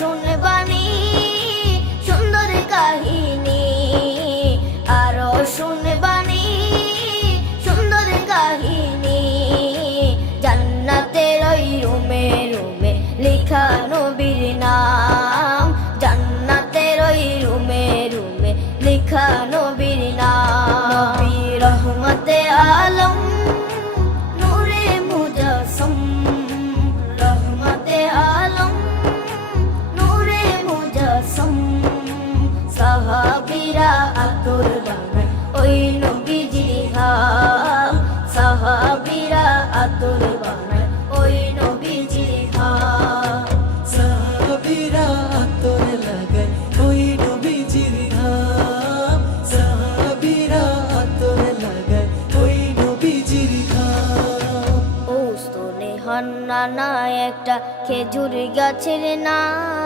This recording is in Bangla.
শুনবানি সুন্দর কাহিনী, আরো শুনবানি সুন্দর কাহিনী। জান্নাতের ওই রুমে রুমে লেখা নবীর নাম, জান্নাতের ওই রুমে রুমে লেখা নবীর নাম। নবী রহমতে আলম নূরে মুজাসসম, রহমতে আলম নূরে মুজাসসম। সাহাবীরা আতর বানায় ওই নবীজির ঘাম, সাহাবীরা আতর বানায় ওই নবীজির ঘাম। সাহাবীরা আতর লাগায় ওই নবীজির ঘাম, সাহাবীরা আতর লাগায় ওই নবীজির ঘাম। ও স্তনে হান্নানা একটা খেজুর গাছের নাম।